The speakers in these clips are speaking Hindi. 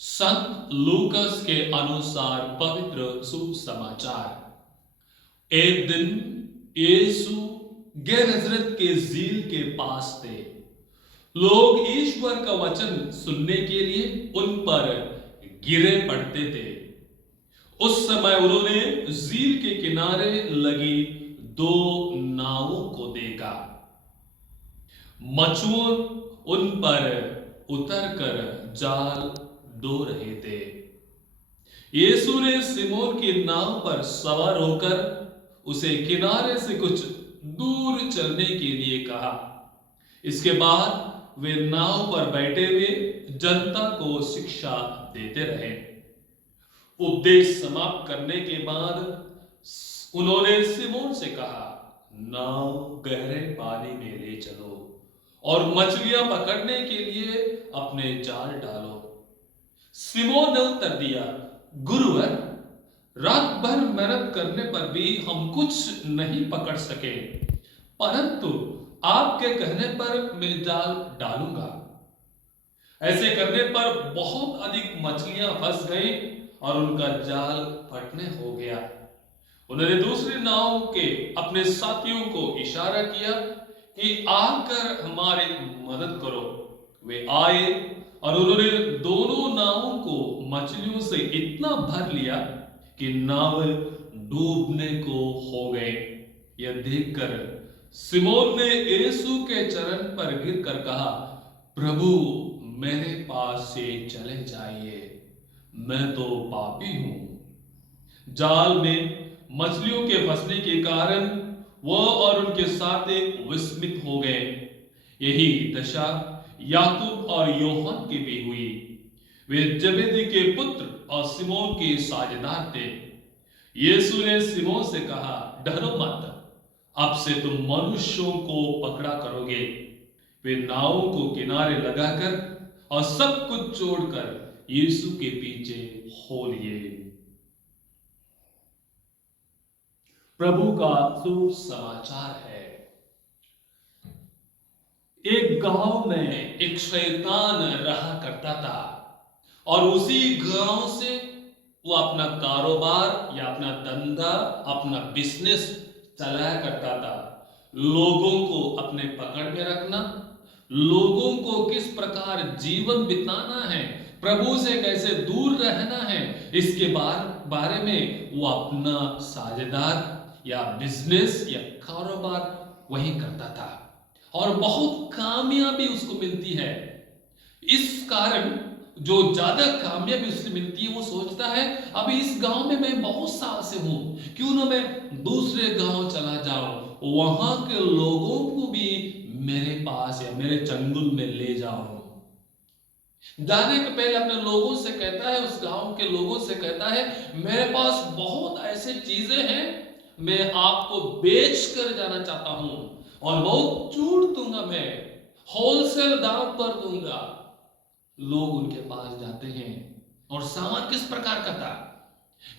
संत लूकस के अनुसार पवित्र सुसमाचार। एक दिन यीशु गेनसरत के झील के पास थे। लोग ईश्वर का वचन सुनने के लिए उन पर गिरे पड़ते थे। उस समय उन्होंने झील के किनारे लगी दो नावों को देखा। मछुआ उन पर उतरकर जाल डो रहे थे। यीशु ने सिमोन की नाव पर सवार होकर उसे किनारे से कुछ दूर चलने के लिए कहा। इसके बाद वे नाव पर बैठे हुए जनता को शिक्षा देते रहे। उपदेश समाप्त करने के बाद उन्होंने सिमोन से कहा, नाव गहरे पानी में ले चलो और मछलियां पकड़ने के लिए अपने जाल डालो। सिमोन ने उत्तर दिया, गुरुवर, रात भर मेहनत करने पर भी हम कुछ नहीं पकड़ सके, परंतु आपके कहने पर मैं जाल डालूंगा। ऐसे करने पर बहुत अधिक मछलियां फंस गई और उनका जाल फटने हो गया। उन्होंने दूसरी नाव के अपने साथियों को इशारा किया कि आकर हमारी मदद करो। वे आए और उन्होंने दोनों नावों को मछलियों से इतना भर लिया कि नाव डूबने को हो गए। यह देखकर सिमोन ने यीशु के चरण पर गिरकर कहा, प्रभु, मेरे पास से चले जाइए, मैं तो पापी हूं। जाल में मछलियों के फंसने के कारण वह और उनके साथी विस्मित हो गए। यही दशा याकूब और यूहन्ना की भी हुई। वे जबेदी के पुत्र और सिमोन के साझेदार थे। यीशु ने सिमोन से कहा, डरो मत, अब से तुम मनुष्यों को पकड़ा करोगे। वे नावों को किनारे लगाकर और सब कुछ छोड़कर यीशु के पीछे हो लिए। प्रभु का सुसमाचार है। एक गांव में एक शैतान रहा करता था और उसी गांव से वो अपना कारोबार या अपना धंधा, अपना बिजनेस चलाया करता था। लोगों को अपने पकड़ में रखना, लोगों को किस प्रकार जीवन बिताना है, प्रभु से कैसे दूर रहना है, इसके बारे में वो अपना साझेदार या बिजनेस या कारोबार वही करता था और बहुत कामयाबी उसको मिलती है। इस कारण जो ज्यादा कामयाबी उससे मिलती है वो सोचता है, अभी इस गांव में मैं बहुत साल से हूं, क्यों ना मैं दूसरे गांव चला जाऊं, वहां के लोगों को भी मेरे पास या मेरे चंगुल में ले जाऊं। जाने के पहले अपने लोगों से कहता है, उस गांव के लोगों से कहता है, मेरे पास बहुत ऐसे चीजें हैं, मैं आपको बेच कर जाना चाहता हूं और बहुत छूट दूंगा, मैं होलसेल दाम पर दूंगा। लोग उनके पास जाते हैं और सामान किस प्रकार का था,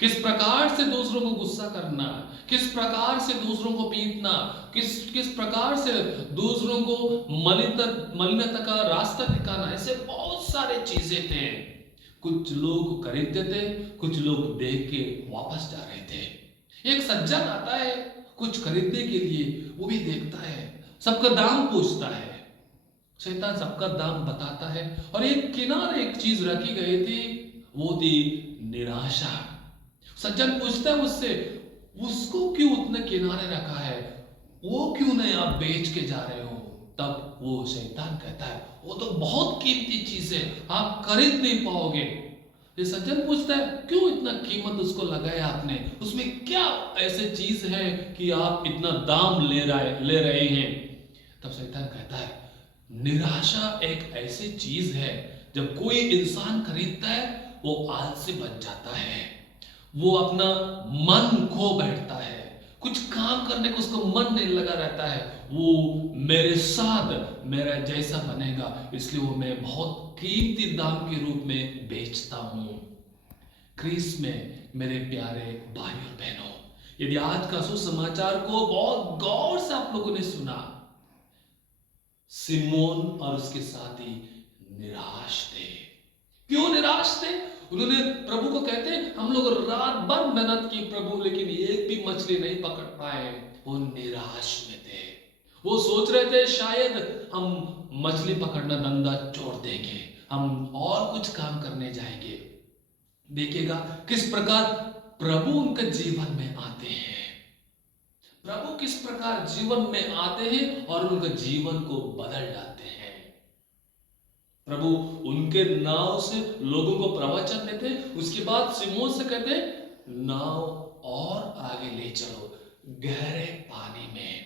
किस प्रकार से दूसरों को गुस्सा करना, किस प्रकार से दूसरों को पीटना, किस प्रकार से दूसरों को मलिनता का रास्ता दिखाना, ऐसे बहुत सारे चीजें थे। कुछ लोग खरीदते थे, कुछ लोग देख के वापस जा रहे थे। एक सज्जन आता है कुछ खरीदने के लिए, वो भी देखता है, सबका दाम पूछता है। शैतान सबका दाम बताता है और एक किनारे एक चीज रखी गई थी, वो थी निराशा। सज्जन पूछता है उससे, उसको क्यों उतने किनारे रखा है, वो क्यों नहीं आप बेच के जा रहे हो? तब वो शैतान कहता है, वो तो बहुत कीमती चीज है, आप खरीद नहीं पाओगे। ये सज्जन पूछता है, क्यों इतना कीमत उसको लगाया आपने, उसमें क्या ऐसे चीज है कि आप इतना दाम ले रहे हैं? तब शैतान कहता है, निराशा एक ऐसी चीज है, जब कोई इंसान खरीदता है वो आलसी बन जाता है, वो अपना मन खो बैठता है, कुछ काम करने को उसको मन नहीं लगा रहता है, वो मेरे साथ मेरा जैसा बनेगा, इसलिए वो मैं बहुत कीमती दाम के रूप में बेचता हूं। क्रिस में मेरे प्यारे भाई और बहनों, यदि आज का सुसमाचार को बहुत गौर से आप लोगों ने सुना, सिमोन और उसके साथी निराश थे। क्यों निराश निराश थे। उन्होंने प्रभु को कहते हैं हम लोग रात भर मेहनत की प्रभु, लेकिन एक भी मछली नहीं पकड़ पाए। वो निराश में थे। वो सोच रहे थे शायद हम मछली पकड़ना धंधा छोड़ देंगे, हम और कुछ काम करने जाएंगे। देखिएगा किस प्रकार प्रभु उनके जीवन में आते हैं। प्रभु किस प्रकार जीवन में आते हैं और उनके जीवन को बदल डालते हैं। प्रभु उनके नाव से लोगों को प्रवचन देते, उसके बाद सिमोन से कहते नाव और आगे ले चलो गहरे पानी में।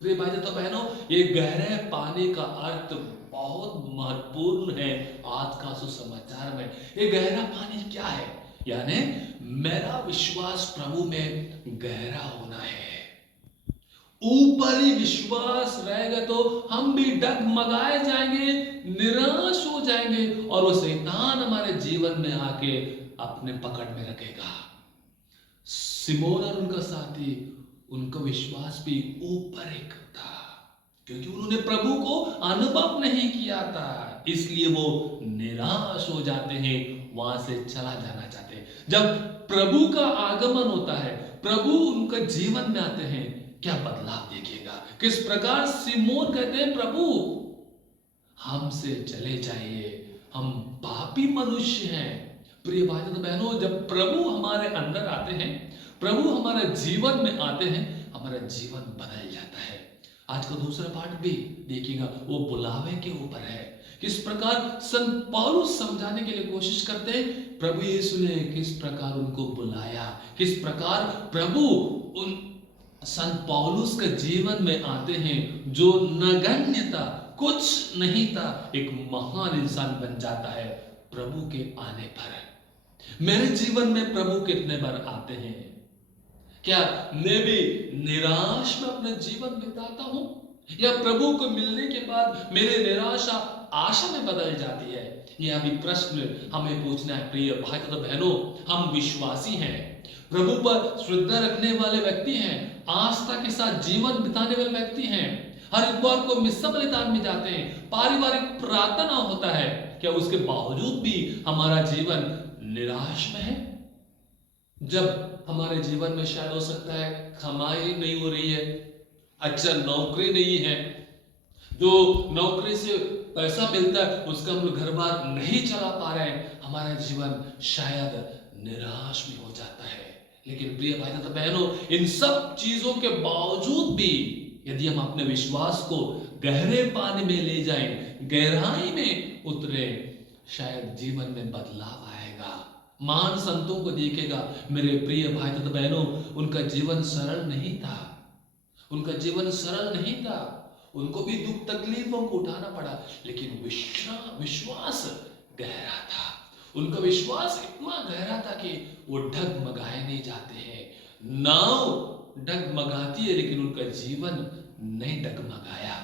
प्रिय भाई तो बहनों, ये गहरे पानी का अर्थ बहुत महत्वपूर्ण है आज का सुसमाचार में। ये गहरा पानी क्या है? यानी मेरा विश्वास प्रभु में गहरा होना है। ऊपरी विश्वास रहेगा तो हम भी डगमगाए जाएंगे, निराश हो जाएंगे और वो शैतान हमारे जीवन में आके अपने पकड़ में रखेगा। सिमोन और उनका साथी, उनका विश्वास भी ऊपरिक था क्योंकि उन्होंने प्रभु को अनुभव नहीं किया था, इसलिए वो निराश हो जाते हैं, वहां से चला जाना चाहते हैं। जब प्रभु का आगमन होता है, प्रभु उनका जीवन में आते हैं, क्या बदलाव देखिएगा। किस प्रकार सिमोन कहते हैं प्रभु हमसे चले जाइए, हम पापी मनुष्य हैं। प्रिय भाई तो बहनों, जब प्रभु हमारे अंदर आते हैं, प्रभु हमारे जीवन में आते हैं, हमारा जीवन बदल जाता है। आज का दूसरा पाठ भी देखिएगा, वो बुलावे के ऊपर है। किस प्रकार संत पौलुस समझाने के लिए कोशिश करते हैं, प्रभु यीशु ने किस प्रकार उनको बुलाया, किस प्रकार प्रभु उन संत पौलुस के जीवन में आते हैं जो नगण्य था, कुछ नहीं था, एक महान इंसान बन जाता है प्रभु के आने पर। मेरे जीवन में प्रभु कितने बार आते हैं? क्या मैं भी निराश में अपना जीवन बिताता हूं या प्रभु को मिलने के बाद मेरे निराशा आशा में बदल जाती है? यह अभी प्रश्न हमें पूछना है। प्रिय भाई तो बहनों, हम विश्वासी हैं, प्रभु पर श्रद्धा रखने वाले व्यक्ति हैं, आस्था के साथ जीवन बिताने वाले व्यक्ति हैं, हर इतवार को मिस्सा बलिदान में जाते हैं, पारिवारिक प्रार्थना होता है। क्या उसके बावजूद भी हमारा जीवन निराश में है? जब हमारे जीवन में शायद हो सकता है कमाई नहीं हो रही है, अच्छा नौकरी नहीं है, जो नौकरी से पैसा मिलता है उसका हम लोग घर बार नहीं चला पा रहे हैं, हमारा जीवन शायद निराश में हो जाता है। लेकिन प्रिय भाई तो बहनों, इन सब चीजों के बावजूद भी यदि हम अपने विश्वास को गहरे पानी में ले जाएं, गहराई में उतरे, शायद जीवन में बदलाव आएगा। महान संतों को देखेगा मेरे प्रिय भाई तो बहनों, उनका जीवन सरल नहीं था, उनका जीवन सरल नहीं था, उनको भी दुख तकलीफों को उठाना पड़ा, लेकिन विश्वास गहरा था। उनका विश्वास इतना गहरा था कि वो डगमगाए नहीं जाते हैं। नाव डगमगाती है लेकिन उनका जीवन नहीं डगमगाया।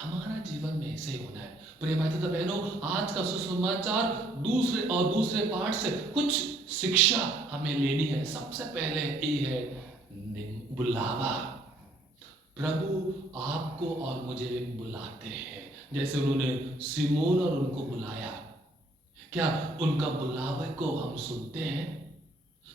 हमारा जीवन में ऐसे ही होना है। प्रिय भाई तथा बहनों, आज का सुसमाचार दूसरे पाठ से कुछ शिक्षा हमें लेनी है। सबसे पहले ये है बुलावा। प्रभु आपको और मुझे बुलाते हैं, जैसे उन्होंने सिमोन और उनको बुलाया। क्या उनका बुलावे को हम सुनते हैं?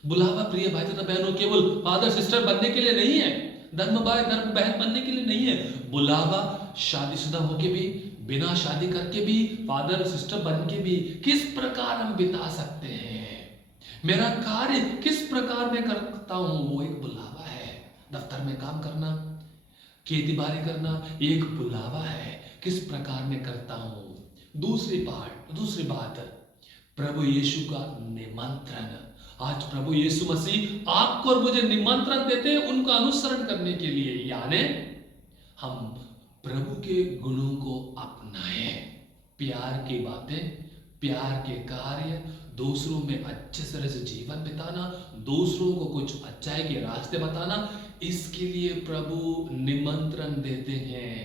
बुलावा प्रिय भाई तथा बहनों केवल फादर सिस्टर बनने के लिए नहीं है, धर्म भाई धर्म बहन बनने के लिए नहीं है। बुलावा शादीशुदा होके भी, बिना शादी करके भी, फादर सिस्टर बन के भी किस प्रकार हम बिता सकते हैं। मेरा कार्य किस प्रकार मैं करता हूं, वो एक बुलावा है। दफ्तर में काम करना, खेती बाड़ी करना एक बुलावा है, किस प्रकार मैं करता हूं। दूसरी बात प्रभु यीशु का निमंत्रण। आज प्रभु यीशु मसीह आपको और मुझे निमंत्रण देते हैं उनका अनुसरण करने के लिए, यानी हम प्रभु के गुणों को अपनाएं। प्यार की बातें, प्यार के कार्य, दूसरों में अच्छे तरह से जीवन बिताना, दूसरों को कुछ अच्छाई के रास्ते बताना, इसके लिए प्रभु निमंत्रण देते हैं।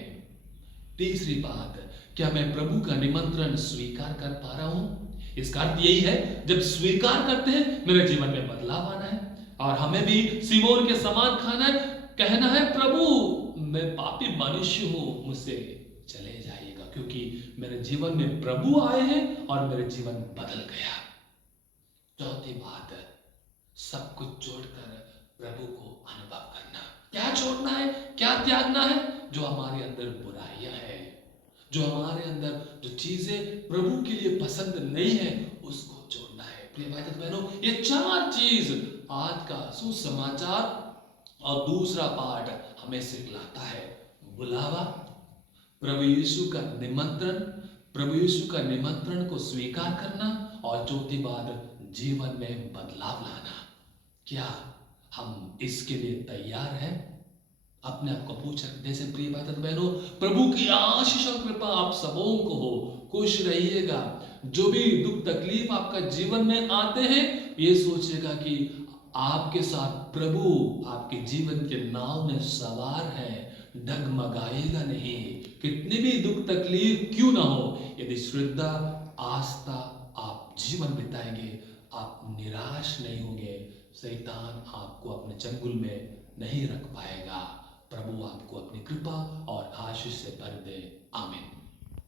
तीसरी बात, क्या मैं प्रभु का निमंत्रण स्वीकार कर पा रहा हूं? इसका अर्थ यही है, जब स्वीकार करते हैं मेरे जीवन में बदलाव आना है और हमें भी सिमोन के समान खाना है, कहना है प्रभु मैं पापी मनुष्य हूं, मुझसे चले जाइएगा, क्योंकि मेरे जीवन में प्रभु आए हैं और मेरे जीवन बदल गया। चौथी बात है, सब कुछ छोड़कर प्रभु को अनुभव करना। क्या छोड़ना है, क्या त्यागना है? जो हमारे अंदर बुराइयां हैं, जो हमारे अंदर जो चीजें प्रभु के लिए पसंद नहीं है, उसको छोड़ना है। प्रिय भाई बहनों, ये चार चीज आज का सुसमाचार और दूसरा पाठ हमें सिखलाता है। बुलावा, प्रभु यीशु का निमंत्रण, प्रभु यीशु का निमंत्रण को स्वीकार करना, और चौथी बात, जीवन में बदलाव लाना। क्या हम इसके लिए तैयार हैं? अपने आप को पूछ सकते हैं। प्रिय भाई बहनों, प्रभु की आशीष और कृपा आप सबों को हो। खुश रहिएगा। जो भी दुख तकलीफ आपका जीवन में आते हैं, ये सोचिएगा कि आपके साथ प्रभु आपके जीवन के नाव में सवार है, डगमगाएगा नहीं। कितनी भी दुख तकलीफ क्यों ना हो, यदि श्रद्धा आस्था आप जीवन बिताएंगे, आप निराश नहीं होंगे। शैतान आपको अपने चंगुल में नहीं रख पाएगा। प्रभु आपको अपनी कृपा और आशीष से भर दे। आमीन।